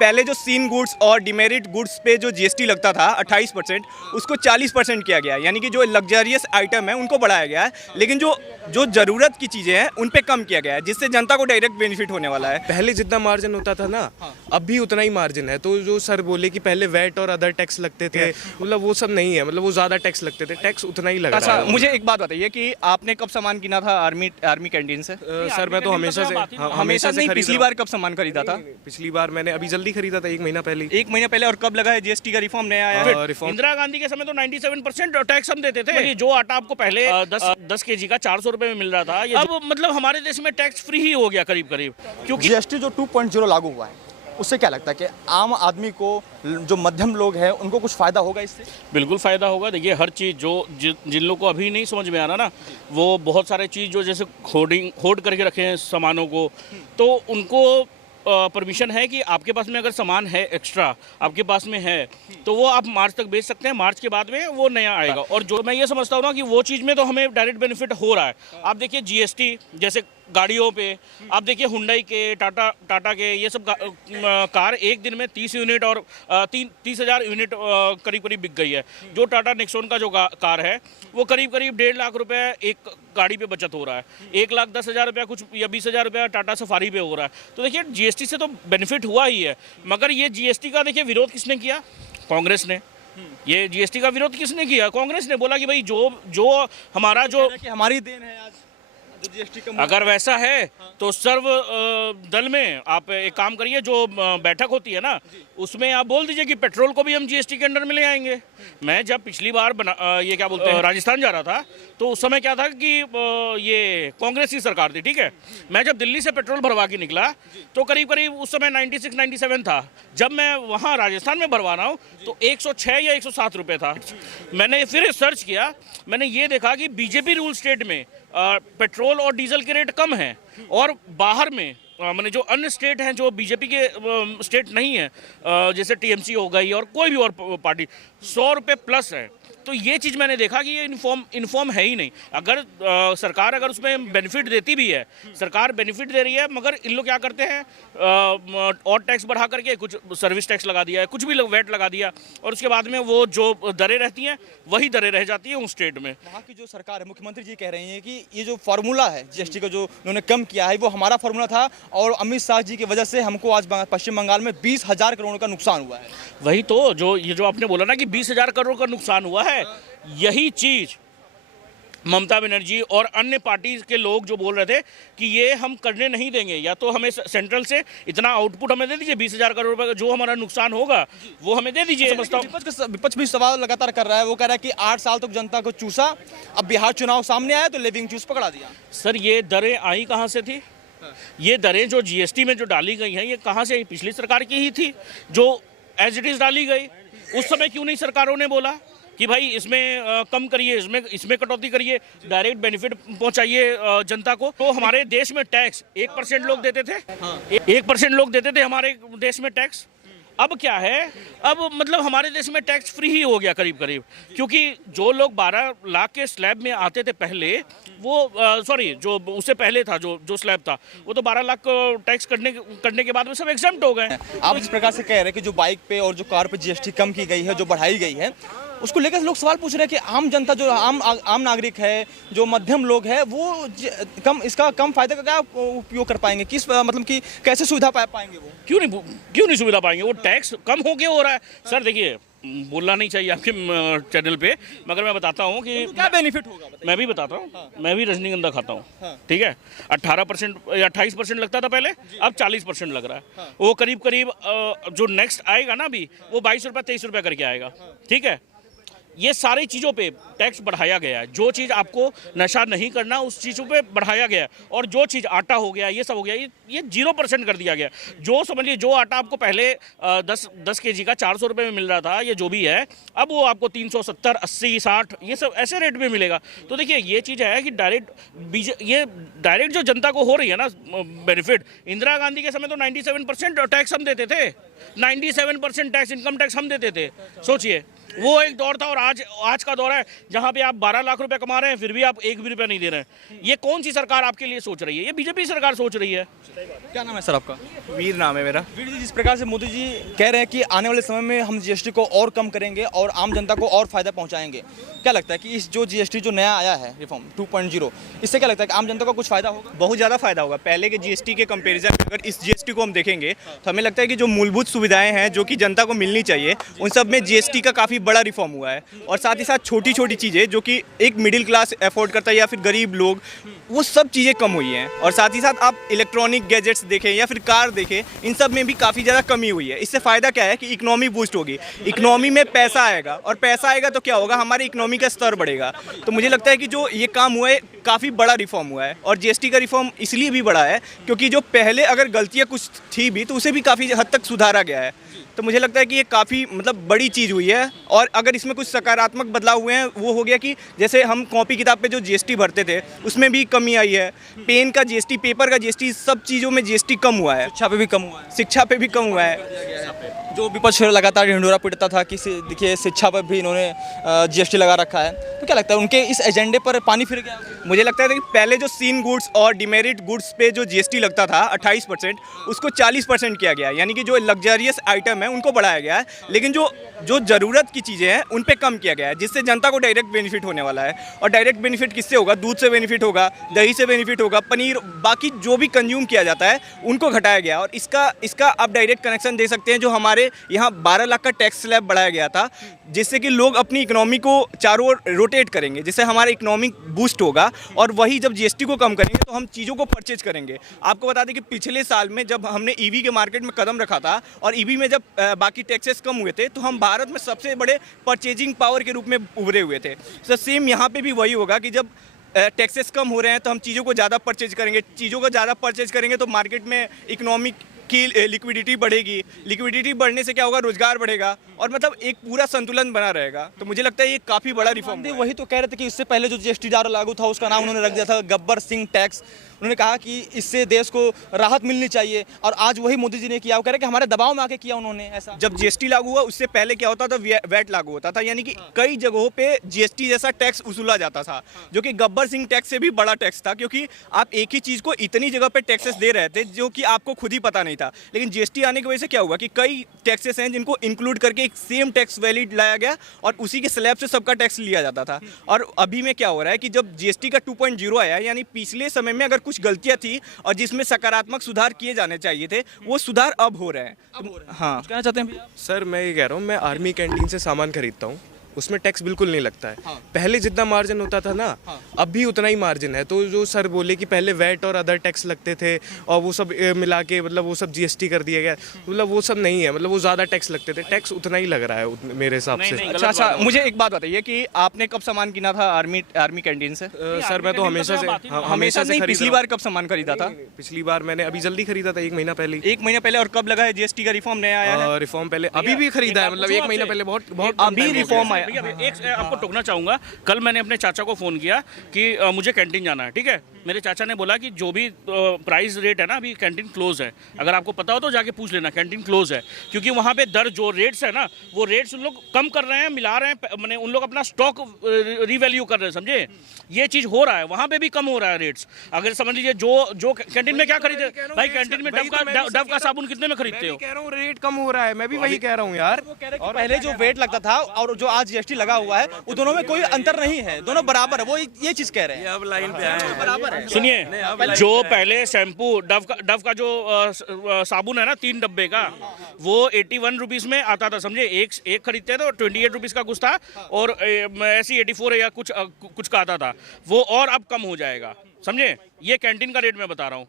पहले जो scene goods और डिमेरिट गुड्स पे जो जीएसटी लगता था 28%, उसको 40% किया गया है। यानी कि जो लग्जरियस आइटम है उनको बढ़ाया गया है, लेकिन जो जो ज़रूरत की चीज़ें हैं उन पे कम किया गया है, जिससे जनता को डायरेक्ट बेनिफिट होने वाला है। पहले जितना मार्जिन होता था ना, अब भी उतना ही मार्जिन है। तो जो सर बोले कि पहले वैट और अदर टैक्स लगते थे, मतलब वो सब नहीं है, मतलब वो ज़्यादा टैक्स लगते थे, टैक्स उतना ही लग रहा अच्छा, है। मुझे एक बात बताइए कि आपने कब सामान किना था आर्मी कैंटीन से? सर मैं तो हमेशा से हमेशा नहीं, पिछली बार कब सामान खरीदा था? पिछली बार मैंने अभी जल्दी खरीदा था, 1 महीना पहले। 1 महीना पहले। और कब लगा है जीएसटी का रिफॉर्म नया आया है? रिफॉर्म इंदिरा गांधी के समय तो 97% टैक्स हम देते थे। जो आटा आपको पहले 10 केजी का 400 रुपए में मिल रहा था, अब मतलब हमारे देश में टैक्स फ्री ही हो गया करीब करीब। क्योंकि जीएसटी जो 2.0 लागू हुआ है, उससे क्या लगता है कि आम आदमी को, जो मध्यम लोग हैं, उनको कुछ फायदा होगा इससे? बिल्कुल फ़ायदा होगा। देखिए, हर चीज़ जिन लोगों को अभी नहीं समझ में आ रहा ना, वो बहुत सारे चीज़ जो जैसे होर्ड करके रखे हैं सामानों को, तो उनको परमिशन है कि आपके पास में अगर सामान है एक्स्ट्रा आपके पास में है तो वो आप मार्च तक बेच सकते हैं। मार्च के बाद में वो नया आएगा। और जो मैं ये समझता हूँ ना कि वो चीज़ में तो हमें डायरेक्ट बेनिफिट हो रहा है। आप देखिए जीएसटी जैसे गाड़ियों पे, आप देखिए हुंडई के, टाटा के, ये सब कार एक दिन में 30 यूनिट और 30,000 यूनिट करीब करीब बिक गई है। जो टाटा नेक्सॉन का जो कार है वो करीब करीब 1.5 लाख रुपए एक गाड़ी पे बचत हो रहा है। 1,10,000 रुपया कुछ या 20,000 रुपया टाटा सफारी पे हो रहा है। तो देखिए जीएसटी से तो बेनिफिट हुआ ही है, मगर ये जीएसटी का देखिए विरोध किसने किया? कांग्रेस ने। ये जीएसटी का विरोध किसने किया? कांग्रेस ने। बोला कि भाई जो हमारा जो हमारी देन है आज जीएसटी का। अगर वैसा है तो सर्व दल में आप एक काम करिए, जो बैठक होती है ना उसमें आप बोल दीजिए कि पेट्रोल को भी हम जीएसटी के अंडर में ले आएंगे। मैं जब पिछली बार ये क्या बोलते हैं राजस्थान जा रहा था, तो उस समय क्या था कि ये कांग्रेस की सरकार थी, ठीक है। मैं जब दिल्ली से पेट्रोल भरवा के निकला तो करीब करीब उस समय 96-97 था। जब मैं वहाँ राजस्थान में भरवा रहा हूँ तो 106 या 107 रुपये था। मैंने फिर सर्च किया, मैंने ये देखा कि बीजेपी रूल स्टेट में पेट्रोल और डीजल के रेट कम हैं, और बाहर में मैंने जो अन्य स्टेट हैं जो बीजेपी के स्टेट नहीं है, जैसे टीएमसी हो गई और कोई भी और पार्टी, 100 रुपये प्लस है। तो ये चीज़ मैंने देखा कि ये इन्फॉर्म है ही नहीं। अगर सरकार अगर उसमें बेनिफिट देती भी है, सरकार बेनिफिट दे रही है, मगर इन लोग क्या करते हैं और टैक्स बढ़ा करके कुछ सर्विस टैक्स लगा दिया है, कुछ भी वैट लगा दिया, और उसके बाद में वो जो दरें रहती हैं वही दरें रह जाती हैं उस स्टेट में। वहाँ की जो सरकार है, मुख्यमंत्री जी कह रही हैं कि ये जो फार्मूला है जीएसटी का जो उन्होंने कम किया है, वो हमारा फार्मूला था, और अमित शाह जी की वजह से हमको आज पश्चिम बंगाल में 20,000 करोड़ का नुकसान हुआ है। वही तो जो आपने बोला ना कि 20,000 करोड़ का नुकसान हुआ है, यही चीज ममता बनर्जी और अन्य पार्टी के लोग जो बोल रहे थे कि ये हम करने नहीं देंगे, या तो हमें सेंट्रल से इतना आउटपुट हमें दे दीजिए, 20,000 करोड़ रुपए का जो हमारा नुकसान होगा वो हमें दे दीजिए। विपक्ष भी सवाल लगातार कर रहा है, वो कह रहा है कि 8 साल तक जनता को चूसा, अब बिहार चुनाव सामने आया तो लिविंग चूस पकड़ा दिया। सर ये दरें आई कहाँ से थी? ये दरें जो जीएसटी में जो डाली गई हैं ये कहाँ से? पिछली सरकार की ही थी जो एज इट इज डाली गई। उस समय क्यों नहीं सरकारों ने बोला कि भाई इसमें कम करिए, इसमें कटौती करिए, डायरेक्ट बेनिफिट पहुंचाइए जनता को? तो हमारे देश में टैक्स 1% लोग देते थे, 1% लोग देते थे हमारे देश में टैक्स। अब क्या है, अब मतलब हमारे देश में टैक्स फ्री ही हो गया करीब करीब, क्योंकि जो लोग 12 लाख के स्लैब में आते थे पहले, वो जो उससे पहले था जो स्लैब था, वो तो 12 लाख टैक्स करने के बाद में सब एग्जम्प्ट हो गए। आप जिस प्रकार से कह रहे हैं कि जो बाइक पे और जो कार पे जीएसटी कम की गई है, जो बढ़ाई गई है, उसको लेकर लोग सवाल पूछ रहे हैं कि आम जनता, जो आम नागरिक है, जो मध्यम लोग है, वो इसका कम फायदे का क्या उपयोग कर पाएंगे? किस मतलब कि कैसे सुविधा पाएंगे वो? क्यों नहीं सुविधा पाएंगे? वो टैक्स कम होके हो रहा है। सर देखिए, बोलना नहीं चाहिए आपके चैनल पे, मगर मैं बताता हूँ कि क्या बेनिफिट होगा। मैं भी बताता हूँ। हाँ। मैं भी रजनीगंधा खाता हूँ। ठीक है, 18% या 28% लगता था पहले, अब 40% लग रहा है। हाँ। वो करीब करीब जो नेक्स्ट आएगा ना अभी, वो 22 रुपये 23 रुपये करके आएगा। ठीक है, ये सारी चीज़ों पे टैक्स बढ़ाया गया है। जो चीज़ आपको नशा नहीं करना उस चीज़ों पे बढ़ाया गया है, और जो चीज़ आटा हो गया, ये सब हो गया, ये 0% कर दिया गया। जो समझिए जो आटा आपको पहले 10 केजी का 400 रुपये में मिल रहा था, ये जो भी है, अब वो आपको 370, 80, 60 ये सब ऐसे रेट में मिलेगा। तो देखिए ये चीज़ है कि डायरेक्ट जो जनता को हो रही है ना बेनिफिट। इंदिरा गांधी के समय तो 97% टैक्स हम देते थे। 97% टैक्स, इनकम टैक्स हम देते थे। सोचिए, वो एक दौर था और आज का दौर है जहां पे आप 12 लाख रुपए कमा रहे हैं फिर भी आप एक भी रुपया नहीं दे रहे हैं। ये कौन सी सरकार आपके लिए सोच रही है? ये बीजेपी सरकार सोच रही है। क्या नाम है सर आपका? वीर नाम है मेरा। वीर जी, जिस प्रकार से मोदी जी कह रहे हैं कि आने वाले समय में हम जीएसटी को और कम करेंगे और आम जनता को और फायदा पहुंचाएंगे, क्या लगता है कि इस जो जीएसटी जो नया आया है रिफॉर्म 2.0, इससे क्या लगता है कि आम जनता को कुछ फायदा होगा? बहुत ज़्यादा फायदा होगा। पहले के जीएसटी के कंपैरिजन में अगर इस जीएसटी को हम देखेंगे तो हमें लगता है कि जो मूलभूत सुविधाएं हैं जो कि जनता को मिलनी चाहिए, उन सब में जीएसटी का काफ़ी बड़ा रिफॉर्म हुआ है। और साथ ही साथ छोटी छोटी चीज़ें जो कि एक मिडिल क्लास अफोर्ड करता है या फिर गरीब लोग, वो सब चीज़ें कम हुई हैं। और साथ ही साथ आप इलेक्ट्रॉनिक गैजेट्स देखें या फिर कार देखें, इन सब में भी काफ़ी ज़्यादा कमी हुई है। इससे फ़ायदा क्या है कि इकोनॉमी बूस्ट होगी, इकोनॉमी में पैसा आएगा, और पैसा आएगा तो क्या होगा, हमारी इकोनॉमी का स्तर बढ़ेगा। तो मुझे लगता है कि जो ये काम हुआ है काफ़ी बड़ा रिफॉर्म हुआ है। और जीएसटी का रिफॉर्म इसलिए भी बड़ा है क्योंकि जो पहले अगर गलतियाँ कुछ थी भी तो उसे भी काफ़ी हद तक सुधारा गया है। तो मुझे लगता है कि ये काफ़ी बड़ी चीज़ हुई है। और अगर इसमें कुछ सकारात्मक बदलाव हुए हैं, वो हो गया कि जैसे हम कॉपी किताब पे जो जीएसटी भरते थे उसमें भी कमी आई है, पेन का जीएसटी, पेपर का जीएसटी, सब चीज़ों में जीएसटी कम हुआ है। शिक्षा पे भी कम हुआ है। शिक्षा पे भी कम हुआ है। जो विपक्ष लगातार ढिंढोरा पीटता था कि देखिए शिक्षा पर भी इन्होंने जीएसटी लगा रखा है, तो क्या लगता है उनके इस एजेंडे पर पानी फिर गया? मुझे लगता है कि पहले जो सीन गुड्स और डिमेरिट गुड्स पे जो जीएसटी लगता था 28%, उसको 40% किया गया है। यानी कि जो लग्जरियस आइटम है उनको बढ़ाया गया है, लेकिन जो ज़रूरत की चीज़ें हैं उन पे कम किया गया है, जिससे जनता को डायरेक्ट बेनिफिट होने वाला है। और डायरेक्ट बेनिफिट किससे होगा? दूध से बेनिफिट होगा, दही से बेनिफिट होगा, पनीर, बाकी जो भी कंज्यूम किया जाता है उनको घटाया गया। और इसका आप डायरेक्ट कनेक्शन दे सकते हैं। जो हमारे यहाँ 12 लाख का टैक्स स्लैब बढ़ाया गया था, जिससे कि लोग अपनी इकोनॉमी को चारों ओर रोटेट करेंगे, जिससे हमारा इकोनॉमिक बूस्ट होगा। और वही जब जीएसटी को कम करेंगे तो हम चीज़ों को परचेज करेंगे। आपको बता दें कि पिछले साल में जब हमने ईवी के मार्केट में कदम रखा था और ईवी में जब बाकी टैक्सेस कम हुए थे, तो हम भारत में सबसे बड़े परचेजिंग पावर के रूप में उभरे हुए थे। तो सेम यहाँ पे भी वही होगा कि जब टैक्सेस कम हो रहे हैं तो हम चीज़ों को ज़्यादा परचेज करेंगे। चीज़ों को ज़्यादा परचेज करेंगे तो मार्केट में इकोनॉमिक की लिक्विडिटी बढ़ेगी। लिक्विडिटी बढ़ने से क्या होगा? रोजगार बढ़ेगा और एक पूरा संतुलन बना रहेगा। तो मुझे लगता है ये काफ़ी बड़ा रिफॉर्म है। वही तो कह रहे थे कि इससे पहले जो जीएसटी दर लागू था उसका नाम उन्होंने रख दिया था गब्बर सिंह टैक्स। उन्होंने कहा कि इससे देश को राहत मिलनी चाहिए, और आज वही मोदी जी ने किया। वो कह रहे कि हमारे दबाव में आके किया उन्होंने ऐसा। जब जीएसटी लागू हुआ उससे पहले क्या होता था? वैट लागू होता था, यानी कि कई जगहों पे जीएसटी जैसा टैक्स वसूला जाता था, जो कि गब्बर सिंह टैक्स से भी बड़ा टैक्स था, क्योंकि आप एक ही चीज़ को इतनी जगह पे टैक्सेस दे रहे थे जो कि आपको खुद ही पता नहीं था। लेकिन जीएसटी आने की वजह से क्या हुआ कि कई टैक्सेस हैं जिनको इंक्लूड करके एक सेम टैक्स वैलिड लाया गया और उसी के स्लैब से सबका टैक्स लिया जाता था। और अभी में क्या हो रहा है कि जब जीएसटी का 2.0 आया, यानी पिछले समय में अगर कुछ गलतियां थी और जिसमें सकारात्मक सुधार किए जाने चाहिए थे, वो सुधार अब हो रहे हैं। हाँ, कहना चाहते हैं भैया? सर मैं ये कह रहा हूँ, मैं आर्मी कैंटीन से सामान खरीदता हूँ, उसमें टैक्स बिल्कुल नहीं लगता है। पहले जितना मार्जिन होता था ना, अब भी उतना ही मार्जिन है। तो जो सर बोले कि पहले वैट और अदर टैक्स लगते थे और वो सब मिला के वो सब जीएसटी कर दिया गया, वो सब नहीं है। वो ज़्यादा टैक्स लगते थे, टैक्स उतना ही लग रहा है मेरे हिसाब से। अच्छा, मुझे एक बात बताइए कि आपने कब सामान किना था आर्मी कैंटीन से? सर मैं तो हमेशा से पिछली बार कब सामान खरीदा था? पिछली बार मैंने अभी जल्दी खरीदा था, 1 महीना पहले। 1 महीना पहले। और कब लगा है जीएसटी का रिफॉर्म नया आया है? रिफॉर्म पहले अभी भी खरीदा है, 1 महीना पहले। बहुत अभी रिफॉर्म आया। एक आपको टोकना चाहूंगा, कल मैंने अपने चाचा को फ़ोन किया कि मुझे कैंटीन जाना है, ठीक है। मेरे चाचा ने बोला कि जो भी प्राइस रेट है ना, अभी कैंटीन क्लोज है। अगर आपको पता हो तो जाके पूछ लेना, कैंटीन क्लोज है। क्योंकि वहाँ पे दर जो रेट्स है ना, वो रेट्स उन लोग कम कर रहे हैं, मिला रहे हैं, मैंने उन लोग अपना स्टॉक रिवैल्यू कर रहे हैं, समझे। ये चीज़ हो रहा है, वहाँ पे भी कम हो रहा है रेट्स। अगर समझ लीजिए जो कैंटीन में क्या खरीदे भाई, कैंटीन में डव का साबुन कितने में खरीदते हो? कह रहा हूँ रेट कम हो रहा है, मैं भी वही कह रहा हूँ यार। और पहले जो वेट लगता था और जो आज जीएसटी लगा हुआ है, वो दोनों में कोई अंतर नहीं है, दोनों बराबर है। वो ये चीज कह रहे हैं। अब लाइन पे आए बराबर है। सुनिए, जो पहले शैम्पू डव का जो साबुन है ना 3 डब्बे का, वो 81 रुपीज़ में आता था, समझे। एक खरीदते तो 28 रुपीज़ का कुछ था, और ऐसी 84 या कुछ का आता था वो, और अब कम हो जाएगा, समझे। ये कैंटीन का रेट मैं बता रहा हूँ।